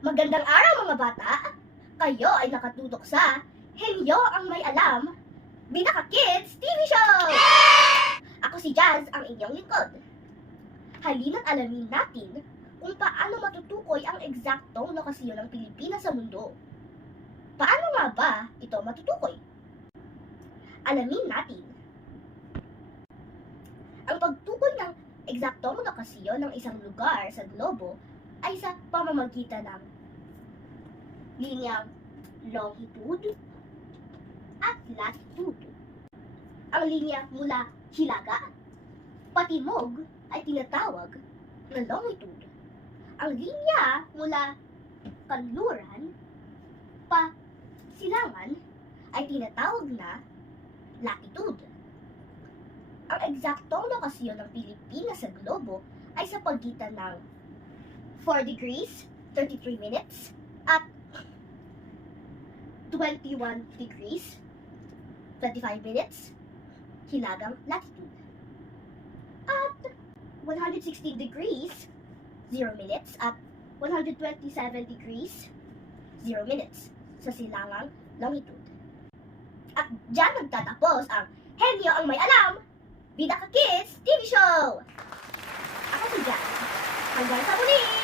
Magandang araw mga bata! Kayo ay nakatutok sa Henyo ang May Alam, Binaka Kids TV Show! Ako si Jazz, ang inyong lingkod. Halina't alamin natin kung paano matutukoy ang eksaktong lokasyon ng Pilipinas sa mundo. Paano nga ba ito matutukoy? Alamin natin. Ang pagtukoy ng eksaktong lokasyon ng isang lugar sa globo ay sa pamamagitan ng linyang longitude at latitude. Ang linya mula hilaga, patimog ay tinatawag na longitude. Ang linya mula kanluran, silangan ay tinatawag na latitude. Ang eksaktong lokasyon ng Pilipinas sa globo ay sa pagitan ng 4 degrees, 33 minutes, at 21 degrees, 25 minutes, hilagang latitude. At 116 degrees, 0 minutes, at 127 degrees, 0 minutes sa silangang longitude. At dyan nagtatapos ang Henyo ang May Alam, Binaka Kids TV Show! Ako si Jan. Hanggang sa muli!